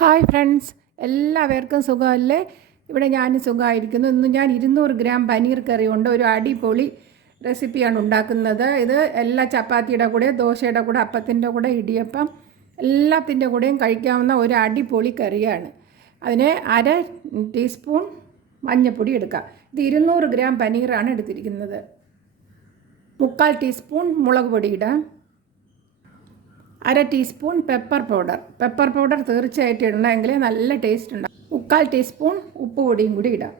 Hi friends, എല്ലാവർക്കും സുഖമല്ലേ? ഇവിടെ ഞാൻ സുഖമായിരിക്കുന്നു. ഇന്ന് ഞാൻ 200 ഗ്രാം പനീർ കറി കൊണ്ട് ഒരു അടിപൊളി റെസിപ്പിയാണ് ഉണ്ടാക്കുന്നത്. ഇത് എല്ലാ ചപ്പാത്തിയുടെ കൂടെ, ദോശയുടെ കൂടെ, അപ്പത്തിൻ്റെ കൂടെ, ഇടിയപ്പം എല്ലാത്തിൻ്റെ കൂടെയും കഴിക്കാവുന്ന ഒരു അടിപൊളി കറിയാണ്. അതിന് 1/2 ടീസ്പൂൺ മഞ്ഞൾപ്പൊടി എടുക്കാം. ഇത് 200 ഗ്രാം പനീറാണ് എടുത്തിരിക്കുന്നത്. 3/4 ടീസ്പൂൺ മുളക് പൊടി ഇടാം. 1/2 ടീസ്പൂൺ പെപ്പർ പൗഡർ തീർച്ചയായിട്ടും ഇടണമെങ്കിൽ നല്ല ടേസ്റ്റ് ഉണ്ടാകും. 3/4 ടീസ്പൂൺ ഉപ്പ് പൊടിയും കൂടി ഇടാം.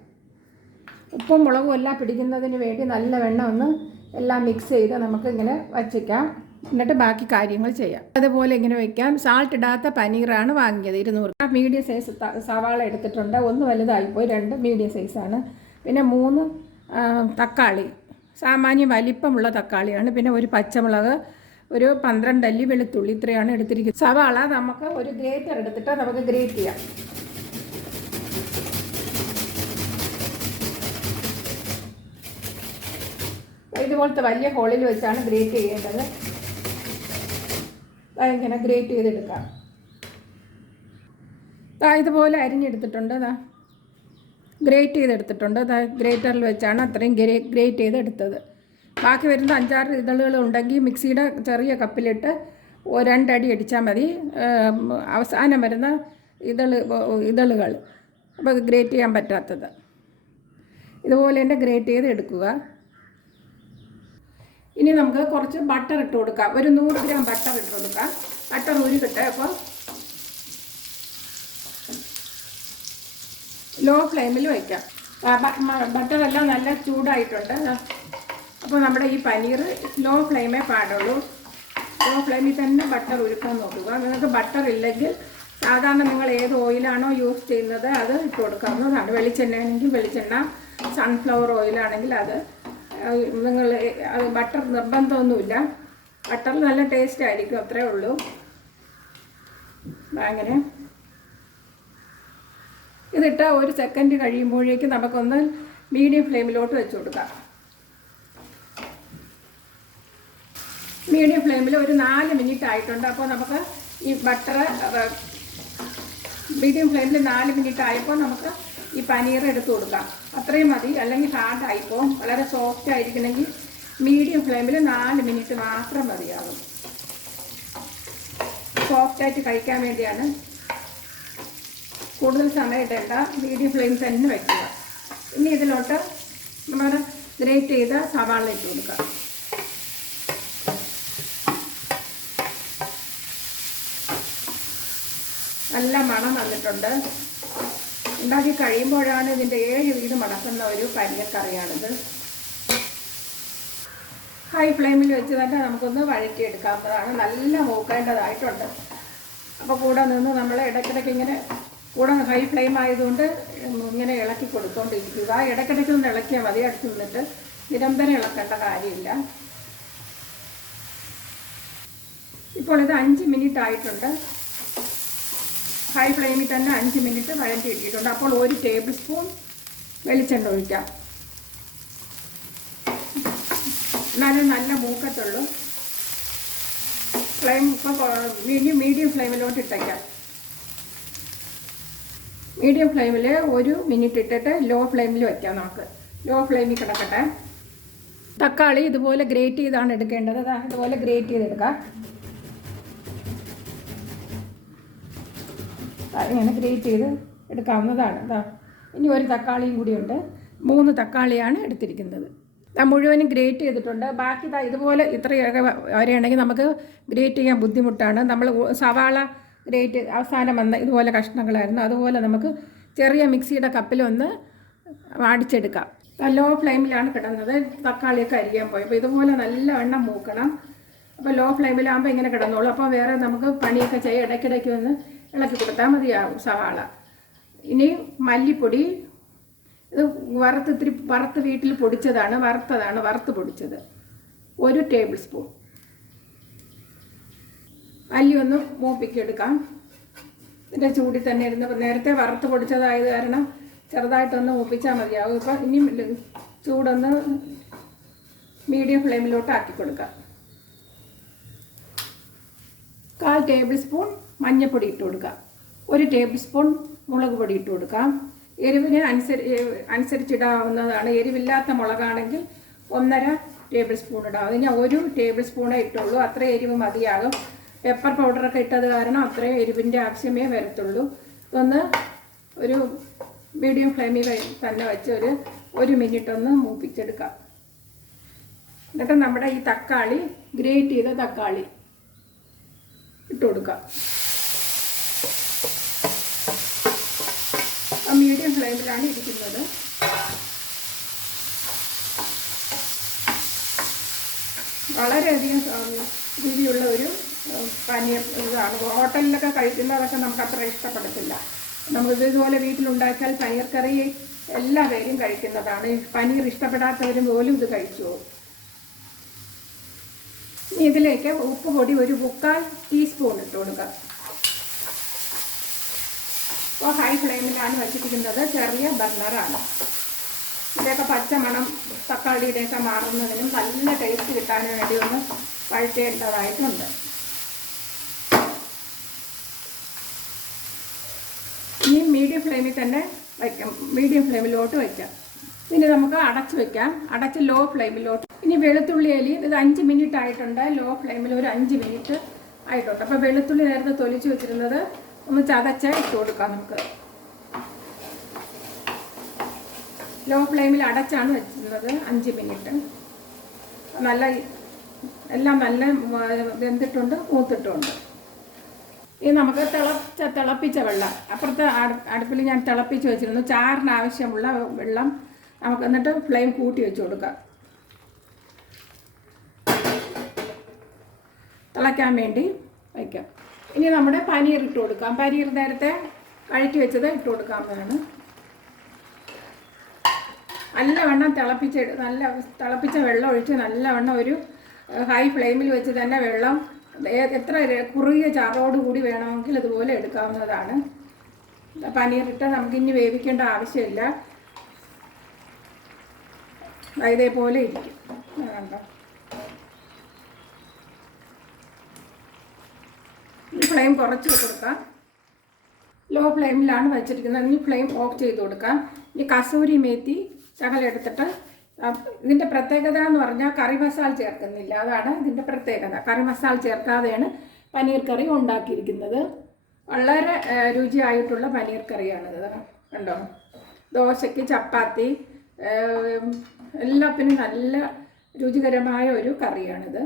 ഉപ്പും മുളകും എല്ലാം പിടിക്കുന്നതിന് വേണ്ടി നല്ല വെണ്ണം ഒന്ന് എല്ലാം മിക്സ് ചെയ്ത് നമുക്ക് ഇങ്ങനെ വച്ചേക്കാം. എന്നിട്ട് ബാക്കി കാര്യങ്ങൾ ചെയ്യാം. അതുപോലെ ഇങ്ങനെ വയ്ക്കാം. സാൾട്ട് ഇടാത്ത പനീറാണ് വാങ്ങിയത്. 200 മീഡിയം സൈസ് സവാള എടുത്തിട്ടുണ്ട്. ഒന്ന് വലുതായിപ്പോയി, 2 മീഡിയം സൈസാണ്. പിന്നെ 3 തക്കാളി, സാമാന്യം വലിപ്പമുള്ള തക്കാളിയാണ്. പിന്നെ ഒരു പച്ചമുളക്, ഒരു 12 അല്ലി വെളുത്തുള്ളി, ഇത്രയാണ് എടുത്തിരിക്കുന്നത്. സവാള നമുക്ക് ഒരു ഗ്രേറ്റർ എടുത്തിട്ട് നമുക്ക് ഗ്രേറ്റ് ചെയ്യാം. ഇതുപോലത്തെ വലിയ ഹോളിൽ വെച്ചാണ് ഗ്രേറ്റ് ചെയ്യേണ്ടത്. ഇങ്ങനെ ഗ്രേറ്റ് ചെയ്തെടുക്കാം. ഇതുപോലെ അരിഞ്ഞെടുത്തിട്ടുണ്ട്. ഗ്രേറ്റ് ചെയ്തെടുത്തിട്ടുണ്ട്. ഗ്രേറ്ററിൽ വെച്ചാണ് അത്രയും ഗ്രേറ്റ് ചെയ്തെടുത്തത്. ബാക്കി വരുന്ന 5-6 ഇതളുകൾ ഉണ്ടെങ്കിൽ മിക്സിയുടെ ചെറിയ കപ്പിലിട്ട് 2 അടി അടിച്ചാൽ മതി. അവസാനം വരുന്ന ഇതളുകൾ അപ്പോൾ ഗ്രേറ്റ് ചെയ്യാൻ പറ്റാത്തത് ഇതുപോലെ തന്നെ ഗ്രേറ്റ് ചെയ്ത് എടുക്കുക. ഇനി നമുക്ക് കുറച്ച് ബട്ടർ ഇട്ട് കൊടുക്കാം. ഒരു 100 ഗ്രാം ബട്ടർ ഇട്ട് കൊടുക്കാം. ബട്ടർ ഉരുകട്ടെ. അപ്പോൾ ലോ ഫ്ലെയിമിൽ വയ്ക്കാം. ബട്ടറെല്ലാം നല്ല ചൂടായിട്ടുണ്ട്. അപ്പോൾ നമ്മുടെ ഈ പനീർ ലോ ഫ്ലെയിമേ പാടുള്ളൂ. ലോ ഫ്ലെയിമിൽ തന്നെ ബട്ടർ ഉരുക്കാൻ നോക്കുക. നിങ്ങൾക്ക് ബട്ടർ ഇല്ലെങ്കിൽ സാധാരണ നിങ്ങൾ ഏത് ഓയിലാണോ യൂസ് ചെയ്യുന്നത് അത് ഇട്ട് കൊടുക്കാവുന്നതാണ്. വെളിച്ചെണ്ണ ആണെങ്കിൽ വെളിച്ചെണ്ണ, സൺഫ്ലവർ ഓയിലാണെങ്കിൽ അത് നിങ്ങൾ ബട്ടർ നിർബന്ധമൊന്നുമില്ല. ബട്ടർ നല്ല ടേസ്റ്റ് ആയിരിക്കും, അത്രേ ഉള്ളൂ. അങ്ങനെ ഇതിട്ട് 1 സെക്കൻഡ് കഴിയുമ്പോഴേക്കും നമുക്കൊന്ന് മീഡിയം ഫ്ലെയിമിലോട്ട് വെച്ച് കൊടുക്കാം. മീഡിയം ഫ്ലെയിമിൽ ഒരു 4 മിനിറ്റ് ആയിട്ടുണ്ട്. അപ്പോൾ നമുക്ക് ഈ ബട്ടർ മീഡിയം ഫ്ലെയിമിൽ 4 മിനിറ്റ് ആയപ്പോൾ നമുക്ക് ഈ പനീർ എടുത്ത് കൊടുക്കാം. അത്രയും മതി, അല്ലെങ്കിൽ ഹാർഡായിപ്പോൾ വളരെ സോഫ്റ്റ് ആയിരിക്കണമെങ്കിൽ മീഡിയം ഫ്ലെയിമിൽ 4 മിനിറ്റ് മാത്രം മതിയാകും. സോഫ്റ്റായിട്ട് കഴിക്കാൻ വേണ്ടിയാണ്. കൂടുതൽ സമയം ഇടേണ്ട, മീഡിയം ഫ്ലെയിമിൽ തന്നെ വയ്ക്കുക. ഇനി ഇതിലോട്ട് നമ്മൾ ഗ്രേറ്റ് ചെയ്ത സവാള ഇട്ട് കൊടുക്കാം. നല്ല മണം വന്നിട്ടുണ്ട്. ഉണ്ടാക്കി കഴിയുമ്പോഴാണ് ഇതിൻ്റെ 7 വീട് മണക്കുന്ന ഒരു പനീർക്കറിയാണിത്. ഹൈ ഫ്ലെയിമിൽ വെച്ച് തന്നെ നമുക്കൊന്ന് വഴറ്റിയെടുക്കാവുന്നതാണ്. നല്ല മൂക്കേണ്ടതായിട്ടുണ്ട്. അപ്പോൾ കൂടെ നിന്ന് നമ്മൾ ഇടയ്ക്കിടയ്ക്ക് ഇങ്ങനെ കൂടെ ഹൈ ഫ്ലെയിം ആയതുകൊണ്ട് ഇങ്ങനെ ഇളക്കി കൊടുത്തുകൊണ്ടിരിക്കുക. ഇടയ്ക്കിടയ്ക്ക് ഒന്ന് ഇളക്കിയാൽ മതി. അടുത്ത് നിന്നിട്ട് നിരന്തരം ഇളക്കേണ്ട കാര്യമില്ല. ഇപ്പോൾ ഇത് 5 മിനിറ്റ് ആയിട്ടുണ്ട്. ഹൈ ഫ്ലെയിമിൽ തന്നെ 5 മിനിറ്റ് വഴറ്റി ഇട്ടിട്ടുണ്ട്. അപ്പോൾ 1 ടേബിൾ സ്പൂൺ വെളിച്ചെണ്ണ ഒഴിക്കാം. എന്നാലും നല്ല മൂക്കത്തുള്ളൂ. ഫ്ലെയിം ഇപ്പോൾ മീഡിയം ഫ്ലെയിമിലോട്ട് ഇട്ടേക്കാം. മീഡിയം ഫ്ലെയിമിൽ 1 മിനിറ്റ് ഇട്ടിട്ട് ലോ ഫ്ലെയിമിൽ വയ്ക്കാം. നമുക്ക് ലോ ഫ്ലെയിമിൽ കിടക്കട്ടെ. തക്കാളി ഇതുപോലെ ഗ്രേറ്റ് ചെയ്താണ് എടുക്കേണ്ടത്. ഇതുപോലെ ഗ്രേറ്റ് ചെയ്തെടുക്കാം. ഇങ്ങനെ ഗ്രേറ്റ് ചെയ്ത് എടുക്കാവുന്നതാണ്. ഇനി 1 തക്കാളിയും കൂടിയുണ്ട്. 3 തക്കാളിയാണ് എടുത്തിരിക്കുന്നത്. മുഴുവനും ഗ്രേറ്റ് ചെയ്തിട്ടുണ്ട്. ബാക്കി ഇതുപോലെ ഇത്രയൊക്കെ വരെയാണെങ്കിൽ നമുക്ക് ഗ്രേറ്റ് ചെയ്യാൻ ബുദ്ധിമുട്ടാണ്. നമ്മൾ സവാള ഗ്രേറ്റ് അവസാനം വന്ന ഇതുപോലെ കഷ്ണങ്ങളായിരുന്നു. അതുപോലെ നമുക്ക് ചെറിയ മിക്സിയുടെ കപ്പിലൊന്ന് അടിച്ചെടുക്കാം. ലോ ഫ്ലെയിമിലാണ് കിടന്നത്. തക്കാളിയൊക്കെ അരിയാൻ പോയി. അപ്പോൾ ഇതുപോലെ നല്ല എണ്ണം മൂക്കണം. അപ്പോൾ ലോ ഫ്ലെയിമിലാകുമ്പോൾ ഇങ്ങനെ കിടന്നോളൂ. അപ്പോൾ വേറെ നമുക്ക് പണിയൊക്കെ ചെയ്യാം. ഇടയ്ക്കിടയ്ക്ക് ഒന്ന് ഇളക്കി കൊടുത്താൽ മതിയാകും സവാള. ഇനി മല്ലിപ്പൊടി. ഇത് വറുത്ത് വീട്ടിൽ പൊടിച്ചതാണ്, വറുത്ത് പൊടിച്ചത് 1 ടേബിൾ സ്പൂൺ. മല്ലി ഒന്ന് മൂപ്പിക്കെടുക്കാം. ഇതിൻ്റെ ചൂടിൽ തന്നെ ഇരുന്ന് നേരത്തെ വറുത്ത് പൊടിച്ചതായത് കാരണം ചെറുതായിട്ടൊന്ന് മൂപ്പിച്ചാൽ മതിയാകും. ഇപ്പം ഇനി ചൂടൊന്ന് മീഡിയം ഫ്ലെയിമിലോട്ട് ആക്കി കൊടുക്കാം. 1/4 ടേബിൾ സ്പൂൺ മഞ്ഞൾപ്പൊടി ഇട്ട് കൊടുക്കുക. 1 ടേബിൾ സ്പൂൺ മുളക് പൊടി ഇട്ട് കൊടുക്കാം. എരിവിന് അനുസരിച്ചിടാവുന്നതാണ്. എരിവില്ലാത്ത മുളകാണെങ്കിൽ 1.5 ടേബിൾ സ്പൂൺ ഇടാം. അതിന് 1 ടേബിൾ സ്പൂണേ ഇട്ടുള്ളൂ. അത്ര എരിവ് മതിയാകും. പെപ്പർ പൗഡറൊക്കെ ഇട്ടത് കാരണം അത്രയും എരിവിൻ്റെ ആവശ്യമേ വരത്തുള്ളൂ. ഇതൊന്ന് ഒരു മീഡിയം ഫ്ലെയിമിൽ തന്നെ വെച്ച് 1 മിനിറ്റ് ഒന്ന് മൂപ്പിച്ചെടുക്കാം. എന്നിട്ട് നമ്മുടെ ഈ തക്കാളി, ഗ്രേറ്റ് ചെയ്ത തക്കാളി ഇട്ട് കൊടുക്കാം. മീഡിയം ഫ്ലെയിമിലാണ് ഇരിക്കുന്നത്. വളരെയധികം രുചിയുള്ള ഒരു പനീർ ഇതാണ്. ഹോട്ടലിലൊക്കെ കഴിക്കുന്നതൊക്കെ നമുക്ക് അത്ര ഇഷ്ടപ്പെടത്തില്ല. നമുക്ക് ഇതുപോലെ വീട്ടിലുണ്ടാക്കിയാൽ പനീർ കറി എല്ലാവരും കഴിക്കുന്നതാണ്. പനീർ ഇഷ്ടപ്പെടാത്തവരും പോലും ഇത് കഴിച്ചു പോകും. ഇതിലേക്ക് ഉപ്പ് പൊടി 1/4 ടീസ്പൂൺ ഇട്ട് കൊടുക്കുക. ഇപ്പോൾ ഹൈ ഫ്ലെയിമിലാണ് വെച്ചിരിക്കുന്നത്. ചെറിയ ബർണറാണ്. ഇതിൻ്റെയൊക്കെ പച്ചമണം തക്കാളിയുടെയൊക്കെ മാറുന്നതിനും നല്ല ടേസ്റ്റ് കിട്ടാനും വേണ്ടി ഒന്ന് വഴറ്റേണ്ടതായിട്ടുണ്ട്. ഇനി മീഡിയം ഫ്ലെയിമിൽ തന്നെ വയ്ക്കാം. മീഡിയം ഫ്ലെയിമിലോട്ട് വയ്ക്കാം. ഇനി നമുക്ക് അടച്ച് വയ്ക്കാം. അടച്ച് ലോ ഫ്ലെയിമിലോട്ട്. ഇനി വെളുത്തുള്ളി അലി ഇത് 5 മിനിറ്റ് ആയിട്ടുണ്ട്. ലോ ഫ്ലെയിമിൽ ഒരു 5 മിനിറ്റ് ആയിട്ടുണ്ട്. അപ്പോൾ വെളുത്തുള്ളി നേരത്തെ തൊലിച്ച് വെച്ചിരുന്നത് ഒന്ന് ചതച്ച് ഇട്ട് കൊടുക്കാം. നമുക്ക് ലോ ഫ്ലെയിമിൽ അടച്ചാണ് വെച്ചിരുന്നത് 5 മിനിറ്റ്. എല്ലാം നല്ല വെന്തിട്ടുണ്ട്, മൂത്തിട്ടുണ്ട്. ഇനി നമുക്ക് തിളപ്പിച്ച വെള്ളം അപ്പുറത്തെ അടുപ്പിൽ ഞാൻ തിളപ്പിച്ച് വെച്ചിരുന്നു. ചാറിന് ആവശ്യമുള്ള വെള്ളം നമുക്ക് എന്നിട്ട് ഫ്ലെയിം കൂട്ടി വെച്ച് കൊടുക്കാം. തിളയ്ക്കാൻ വേണ്ടി വയ്ക്കാം. ഇനി നമ്മുടെ പനീർ ഇട്ട് കൊടുക്കാം. പനീർ നേരത്തെ കഴറ്റി വെച്ചത് ഇട്ട് കൊടുക്കാവുന്നതാണ്. നല്ലവണ്ണം തിളപ്പിച്ച വെള്ളം ഒഴിച്ച് നല്ലവണ്ണം ഒരു ഹൈ ഫ്ലെയിമിൽ വെച്ച് തന്നെ വെള്ളം എത്ര കുറുകിയ ചാറോടുകൂടി വേണമെങ്കിൽ അതുപോലെ എടുക്കാവുന്നതാണ്. പനീറിട്ട് നമുക്കിനി വേവിക്കേണ്ട ആവശ്യമില്ല. ഇതേപോലെ ഇരിക്കും. കണ്ടോ, ഈ ഫ്ലെയിം കുറച്ച് കൊടുക്കാം. ലോ ഫ്ലെയിമിലാണ് വെച്ചിരിക്കുന്നത്. ഇനി ഫ്ലെയിം ഓഫ് ചെയ്ത് കൊടുക്കാം. ഇനി കസൂരി മേത്തി ശകലം എടുത്തിട്ട്, ഇതിൻ്റെ പ്രത്യേകത എന്ന് പറഞ്ഞാൽ കറി മസാല ചേർക്കുന്നില്ല. അതാണ് ഇതിൻ്റെ പ്രത്യേകത. കറി മസാല ചേർക്കാതെയാണ് പനീർ കറി ഉണ്ടാക്കിയിരിക്കുന്നത്. വളരെ രുചിയായിട്ടുള്ള പനീർ കറിയാണിത്. കണ്ടോ, ദോശയ്ക്ക്, ചപ്പാത്തി എല്ലാത്തിനും നല്ല രുചികരമായ ഒരു കറിയാണിത്.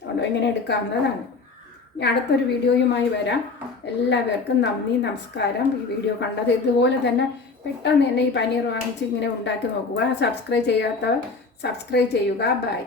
അതുകൊണ്ട് ഇങ്ങനെ എടുക്കാവുന്നതാണ്. ഇനി അടുത്തൊരു വീഡിയോയുമായി വരാം. എല്ലാവർക്കും നന്ദി, നമസ്കാരം. ഈ വീഡിയോ കണ്ടത് ഇതുപോലെ തന്നെ പെട്ടെന്ന് തന്നെ ഈ പനീർ വാങ്ങിച്ച് ഇങ്ങനെ ഉണ്ടാക്കി നോക്കുക. സബ്സ്ക്രൈബ് ചെയ്യാത്തവർ സബ്സ്ക്രൈബ് ചെയ്യുക. ബൈ.